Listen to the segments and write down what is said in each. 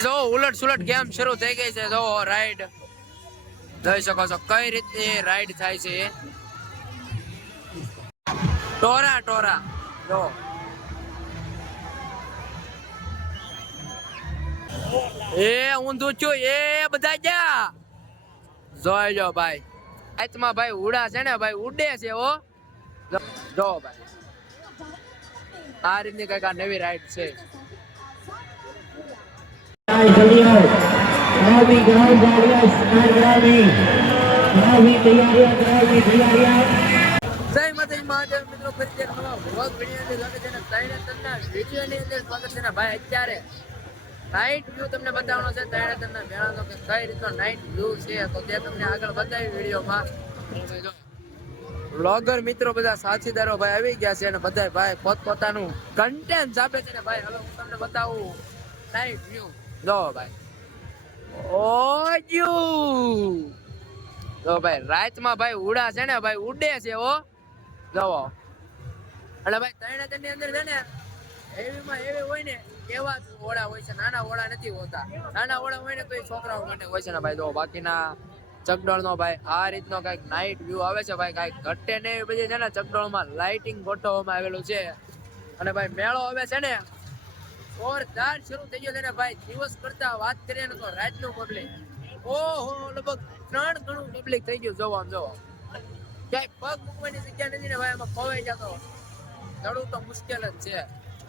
જો ઉલટ સુલટ ગેમ શરૂ થઈ ગઈ છે. જો રાઈડ જોઈ શકો છો કઈ રીતની રાઈડ થાય છે. ટોરા ટોરા, જો. એ ઊંધું છું, એ બધા જા જોઈ જો ભાઈ. આત્મા ભાઈ ઉડા છે ને, ભાઈ ઉડે છે ઓ જો ભાઈ. આ રીતની કંઈક આ નવી રાઈડ છે. સ્વાગત છે વ્યૂ તમને મેળાનો કે નાઇટ વ્યૂ છે, તો તે તમને આગળ બતાવી વિડીયોમાં. વ્લોગર મિત્રો બધા સાથીદારો ભાઈ આવી ગયા છે અને બધા ભાઈ પોતપોતાનું કન્ટેન્ટ આપે છે ને ભાઈ હવે હું તમને બતાવું. નાઇટ વ્યૂ જો ભાઈ ઓજુ તો ભાઈ રાતમાં ભાઈ ઉડા છે ને ભાઈ ઉડે છે ઓ જવો એટલે ભાઈ ત્રણે ની અંદર છે ને એવીમાં એવી હોય ને એવા ઓળા હોય છે નાના ઓળા નથી હોતા નાના ઓળા હોય ને તો એ છોકરાઓ માટે હોય છે ને ભાઈ જો બાકીના ચકડોળ નો ભાઈ આ રીતનો કંઈક નાઇટ વ્યૂ આવે છે ભાઈ કંઈક ઘટે ને એવી બધી છે ને ચકડોળમાં લાઇટિંગ ગોઠવવામાં આવેલું છે અને ભાઈ મેળો હવે છે ને જોરદાર શરૂ થઈ ગયો ને ભાઈ. દિવસ કરતા વાત કરીએ ને તો રાતનું પબ્લિક ઓહો, લગભગ ત્રણ ગણું પબ્લિક થઈ ગયું. જોવા આમ, જોવા. ક્યાંય પગ મૂકવાની જગ્યા નથી ને ભાઈ એમાં ખોવાઈ જતો. ચડવું તો મુશ્કેલ જ છે.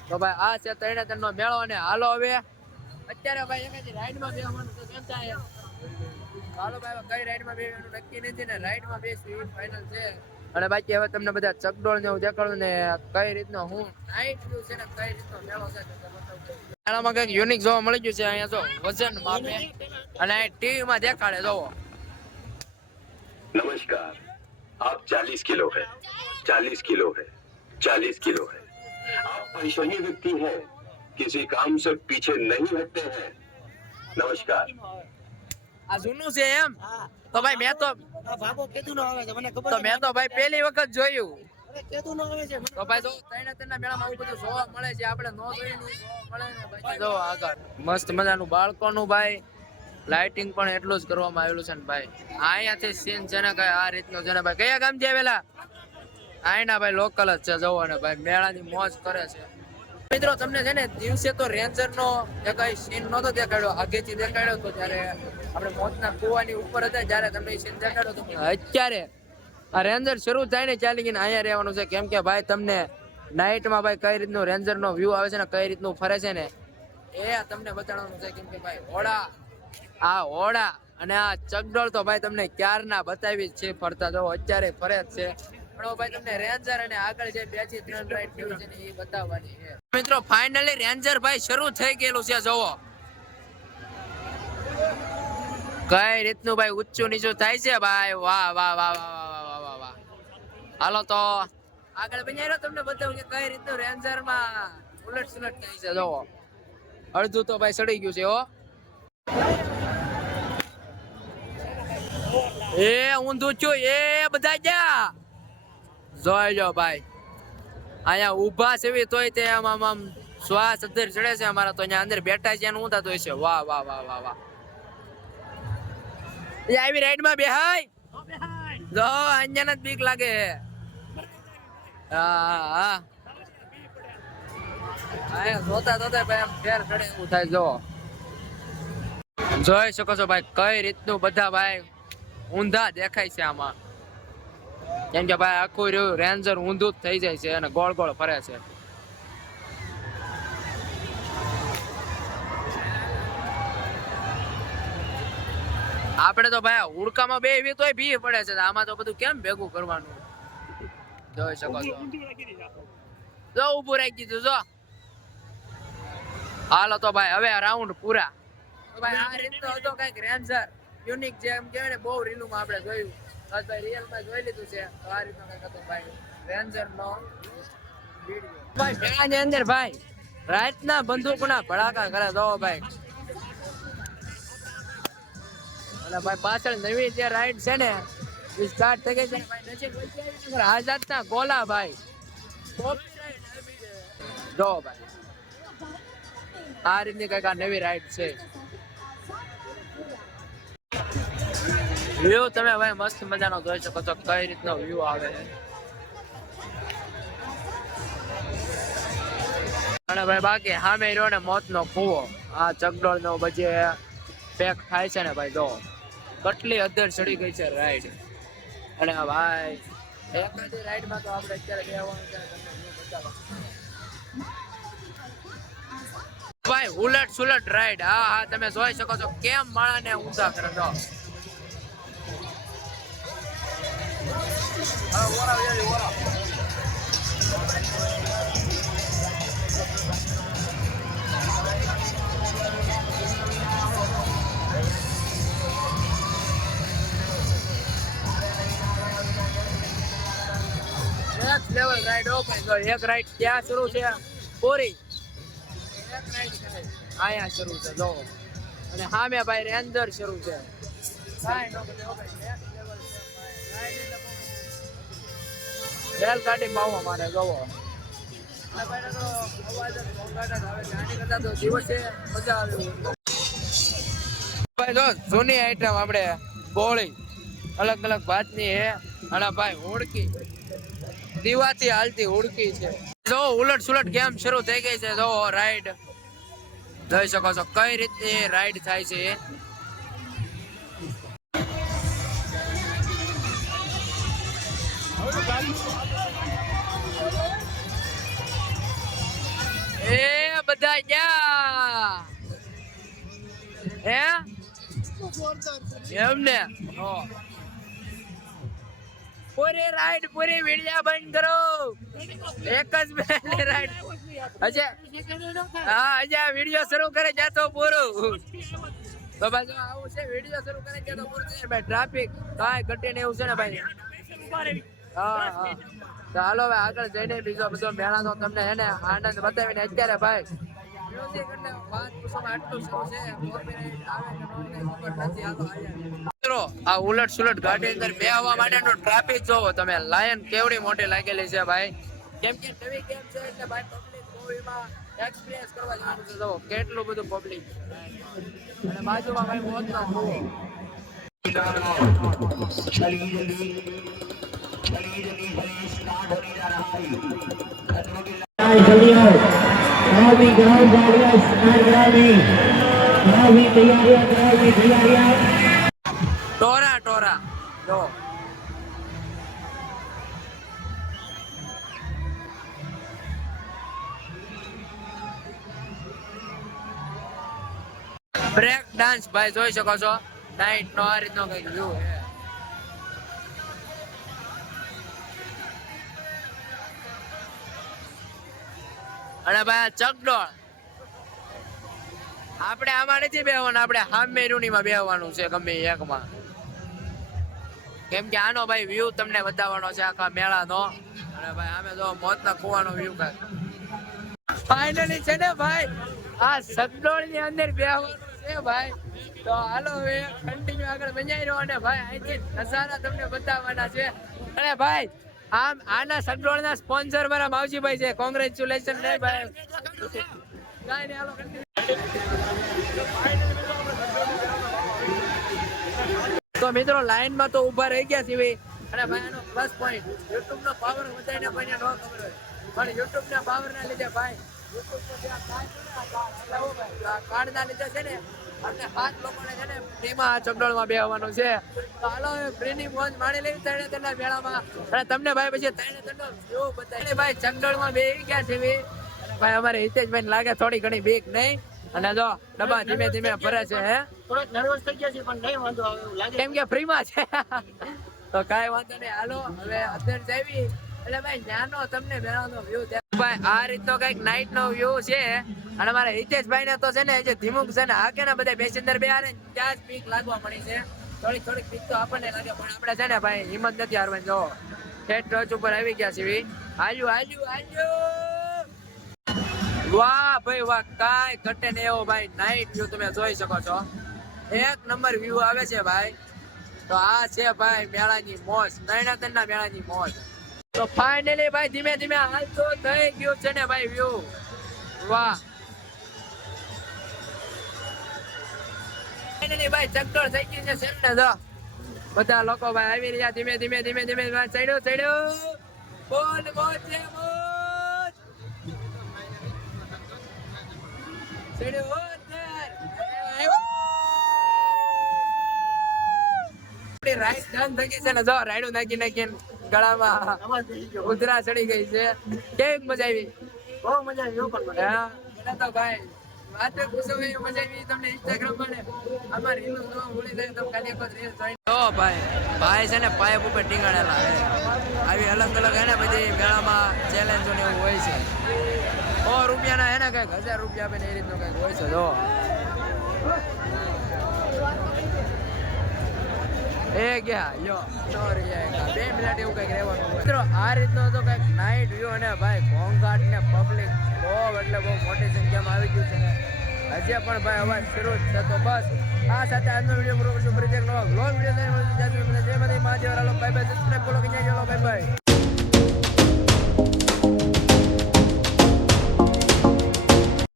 તો ભાઈ, આ છે ત્રણે ત્રણ નો મેળો ને હાલો હવે. અત્યારે ભાઈ એક રાઈડમાં બેવાનું તો કેમ થાય? હાલો ભાઈ કઈ રાઈડમાં બેવાનું નક્કી નથી ને, રાઈડમાં બેસવું એ ફાઇનલ છે. અને બાકી હવે તમને બધા ચકડોળ ને એવું દેખાડું ને કઈ રીતનો હું નાઇટ વ્યૂ છે ને કઈ રીતનો મેળો છે તે બતાવું આનામાં કંઈક યુનિક જોવા મળી ગયું છે અહીંયા જો વજન માપે અને ટીવી માં દેખાડે જોવો नमस्कार आप 40 किलो है 40 किलो है 40 किलो है आप परिश्रमी व्यक्ति हैं किसी काम से पीछे नहीं हटते हैं नमस्कार આ જૂનું છે એમ? તો ભાઈ મેં તો ભાગો કેતું નો આવે છે મને ખબર તો મેં તો ભાઈ પહેલી વખત જોયું. છે કેતું આવે છે તો ભાઈ જો ત્રણે ત્રણના મેળામાં આવું બધું જોવા મળે છે આપણે નો જોઈએ ને ઈ જોવા મળે ને ભાઈ જો આગળ. મસ્ત મજાનું બાળકોનું ભાઈ લાઇટિંગ પણ એટલું જ કરવામાં આવેલું છે ને ભાઈ. અહીંયાથી સીન છે ને કઈ આ રીતનું છે ને ભાઈ. કયા ગામ આવેલા? અહીંના ભાઈ લોકલ જ છે જોવો ને ભાઈ મેળાની મોજ કરે છે. મિત્રો તમને છે ને દિવસે તો રેન્જર નો જે કઈ સીન નતો દેખાડ્યો આગેથી દેખાડ્યો તો ત્યારે આપણે મોતના કુવાની ઉપર હતા, જ્યારે તમને સંજાડો તો અત્યારે આ રેન્જર શરૂ થાય ને ચાલી ગઈને અહીંયા રહેવાનું છે. કેમ કે ભાઈ તમને નાઇટમાં ભાઈ કઈ રીતનું રેન્જર નો વ્યૂ આવે છે ને કઈ રીતનું ફરે છે ને, એ તમને બતાડવાનું છે. કેમ કે ભાઈ ઓડા, આ ઓડા અને આ ચકડોળ તો ભાઈ તમને ક્યારના બતાવી છે, ફરતા જો અત્યારે ફરે જ છે. પણ ભાઈ તમને રેન્જર અને આગળ જે બેથી ત્રણ રાઈડ થયું છે ને એ બતાવવાની છે. મિત્રો ફાઇનલી રેન્જર ભાઈ શરૂ થઈ ગયેલું છે જોવો કઈ રીતનું ભાઈ ઊંચું નીચું થાય છે ભાઈ વાહ વાહ વાહ વાહ વાહ વાહ વાહ હાલો તો આગળ બન્યા તમને બતાવું કે કઈ રીતનું રેન્જરમાં ઉલટ સુલટ થાય છે જોવો અડધું તો ભાઈ સડી ગયું છે હો એ ઊંધું છું એ બધા જા જોઈ જો ભાઈ અહીંયા ઊભા છે એવી તોય તે આમ આમ આમ શ્વાસ અંદર ચડે છે અમારા તો અહીંયા અંદર બેઠા છે એનું ઊંધા તો છે વાહ વાહ વાહ વાહ વાહ આવી રાઈડમાં બેહાય. જો અહીંયા જ બીક લાગે. હે જોતા જોતા ભાઈ આમ ફેર ચડે એવું થાય જો. જોઈ શકો છો ભાઈ કઈ રીતનું બધા ભાઈ ઊંધા દેખાય છે આમાં. કેમ કે ભાઈ આખું રેન્જર ઊંધું જ થઈ જાય છે અને ગોળ ગોળ ફરે છે. આપણે તો ભાઈ હુડકામાં બે એવી તોય ભી પડે છે, આમાં તો બધું કેમ ભેગું કરવાનું? જોઈ શકો છો. જો, ઊભું રાખી દીધું, જો. હાલો તો ભાઈ, હવે રાઉન્ડ પૂરા. ભાઈ, આ રીતનો હતો કંઈક રેન્જર યુનિક જે એમ કહેવાય ને, બહુ રીલુમાં આપણે જોયું. ભાઈ રિયલમાં જોઈ લીધું છે. તો આ રીતનો કંઈક હતો ભાઈ રેન્જર નો ભાઈ અંદર ભાઈ, રાતના બંદૂકના ભડાકા કરે, જો ભાઈ. એટલે ભાઈ પાછળ નવી જે રાઈડ છે ને, એ સ્ટાર્ટ થઈ ગઈ છે આઝાદ ના ગોલા ભાઈ. જો ભાઈ, આ રીતની કંઈક નવી રાઈડ છે. વ્યૂ તમે ભાઈ મસ્ત મજાનો જોઈ શકો છો કઈ રીતનો વ્યૂ આવે અને ભાઈ બાકી સામે રહ્યો ને મોત નો કૂવો. આ ચકડોળ નો બજે પેક થાય છે ને ભાઈ, જો. કેટલી અધર ચડી ગઈ છે રાઈડ અને ભાઈ તો. ભાઈ ઉલટ સુલટ રાઈડ હા હા તમે જોઈ શકો છો કેમ માણાને ઊંધા કરે હા, ઓરા જલ્દી, ભાઈ. જો એક રાઈડ ત્યાં શરૂ છે પૂરી એક રાઈડ અહીંયા શરૂ છે, જો. અને સામે ભાઈ રે અંદર શરૂ છે. કાંઈ ન બને હો ભાઈ. Next level છે, ભાઈ. Ride એટલે બહુ રેલ ગાડી પાવવા મારે, જોવો. જૂની આઈટમ આપણે ગોળી અલગ અલગ ભાતની હે અને ભાઈ હોડકી દીવાથી હાલતી ઉડકી છે. જો ઉલટ સુલટ ગેમ શરૂ થઈ ગઈ છે, જો રાઈડ જોઈ શકો છો કઈ રીતે રાઈડ થાય છે. એ. બધા ગયા હે? એમને? હો. પૂરી રાઈડ પૂરી વિડિયા બંધ કરો. એક જ બે રાઈડ. અજય હા અજય વિડિયો શરૂ કરે જ્યાં તો પૂરું. તો ભાઈ જો આવું છે, વિડિયો શરૂ કરે ત્યાં તો પૂરું. છે ભાઈ, ટ્રાફિક. કાંઈ ઘટે ને એવું છે ને ભાઈ? હા હા. ચાલો ભાઈ આગળ જઈને બીજો બધો મેળા તો તમને એને આનંદ બતાવીને અત્યારે ભાઈ આ ઉલટ સુલટ ગાડી અંદર બેહવા માટેનો ટ્રાફિક જોવો તમે લાયન કેવડી મોટી લાગેલી છે ભાઈ કેમ કે નવી બાજુમાં ગ્રાઉન્ડની ગ્રાઉન્ડ ગાડીઓ સ્ટાર ગ્રાઉન્ડની ગ્રાઉન્ડની તૈયારીઓ ગ્રાઉન્ડની તૈયારીઓ ટોરા ટોરા. જો. બ્રેક ડાન્સ ભાઈ, જોઈ શકો છો. નાઇટ નો આ રીતનો કઈ વ્યૂ છે. અને ભાઈ, ચકડોળ. આપણે આમાં નથી બેહવાનું, આપણે હામેરુની માં બેહવાનું છે ગમે એકમાં. કેમ કે આનો ભાઈ વ્યૂ તમને બતાવવાનો છે આખા મેળાનો. અને ભાઈ, આમે જો મોતના કુવાનો વ્યૂ કાંઈ ફાઇનલી છે ને ભાઈ, આ સગડોળની અંદર બેહવાનું છે ભાઈ. તો હાલો હવે કન્ટિન્યુ આગળ મજાઈ રહ્યો અને ભાઈ અહીંથી નજારા તમને બતાવવાના છે. અને ભાઈ આમ આના સગડોળ ના સ્પોન્સર મારા માવજીભાઈ છે. કોંગ્રેચ્યુલેશન રે ભાઈ. કાંઈ નહીં હાલો તો મિત્રો લાઈનમાં તો ઊભા રહી ગયા છીએ અને ભાઈ આનો પ્લસ પોઈન્ટ યુટ્યુબ નો પાવર વધારીને કોઈને ન ખબર હોય. પણ યુટ્યુબ ના પાવર ના લીધે ભાઈ YouTube નો જે આ છે card ના લીધે છે ને અમને પાંચ લોકોને છે ને ફ્રીમાં આ ચકડોળમાં બેહવાનું છે. તો હાલો ફ્રીની મોજ માણી લઈ ત્રણે ત્રણના મેળામાં. અને તમને ભાઈ પછી ત્રણે ત્રણનો view બતાવી ભાઈ ચકડોળમાં બેસી ગયા છે ભાઈ ભાઈ અમારે હિતેશભાઈ લાગે થોડી ઘણી બીક નહીં. અને જો ડબ્બા ધીમે ધીમે ભરે છે હે. થોડોક નર્વસ થઈ ગયા છે પણ નહીં વાંધો આવે એવું લાગે. કેમ કે ફ્રીમાં છે. તો કાંઈ વાંધો નહીં. હાલો હવે અત્યારે જાવી એટલે ભાઈ નાનો તમને મેળાનો વ્યૂ ભાઈ આ રીતનો કંઈક નાઈટ નો વ્યૂ છે. અને મારા હિતેશભાઈ ને તો છે ને જે ધીમુક છે ને હાકે ને બધા પેસેન્જર બે ને, ત્યાં જ પીક લાગવા મળી છે. થોડીક થોડીક પીક તો આપણને લાગે, પણ આપણે છે ને ભાઈ હિંમત નથી હારવાની, જો. ઠેઠ ટચ ઉપર આવી ગયા છે હાલ્યું હાલ્યું હાલ્યું. વાહ ભાઈ, વાહ, કાંઈ ઘટે ને એવો ભાઈ. નાઇટ વ્યૂ તમે જોઈ શકો છો. એક નંબર વ્યૂ આવે છે ભાઈ. તો આ છે ભાઈ મેળાની મોજ નૈનાતનના મેળાની મોજ. તો ફાઇનલી ભાઈ ધીમે ધીમે હાલ તો થઈ ગયું છે ને ભાઈ વ્યૂ વાહ. ફાઇનલી ભાઈ ચકડોળ થઈ ગયું છે સેમને જો. બધા લોકો ભાઈ આવી રહ્યા ધીમે ધીમે ધીમે ધીમે. ભાઈ ચડ્યો ચડ્યો. બોલ બોલ છે બોલ. ચડ્યો બોલ આપણી રાઈડ ડન થઈ ગઈ છે ને જો રાઈડું નાખી નાખીને ગળામાં આમાં થઈ ગયો. ઉધરા ચડી ગઈ છે. કેવી મજા આવી? બહુ મજા આવી હો પણ મને. હા, મને તો ભાઈ તો ભાઈ ભાઈ છે ને પાઇપ ઉપર ટીંગાડેલા આવી અલગ અલગ હે ને બધી મેળામાં ચેલેન્જો ને એવું હોય છે. સો રૂપિયાના હે ને કંઈક હજાર રૂપિયા એ રીતનું કંઈક હોય છે, જો. એ ગયા યો રહ્યા બે મિનિટ એવું કંઈક રહેવાનું મિત્રો, આ રીતનો તો કંઈક નાઇટ વ્યૂ અને ભાઈ, ઘોંઘાટ ને પબ્લિક બહુ એટલે બહુ મોટી સંખ્યામાં આવી ગયું છે ને. હજી પણ ભાઈ અવાજ શરૂ જ છે બસ. આ સાથે આજનો વીડિયો પૂરો કરશું. ફરી એક નવો વ્લોગ વીડિયો જય માતાજી. જય મહાદેવ. હાલો બાય બાય સબસ્ક્રાઈબ કરો કે જય બાય બાય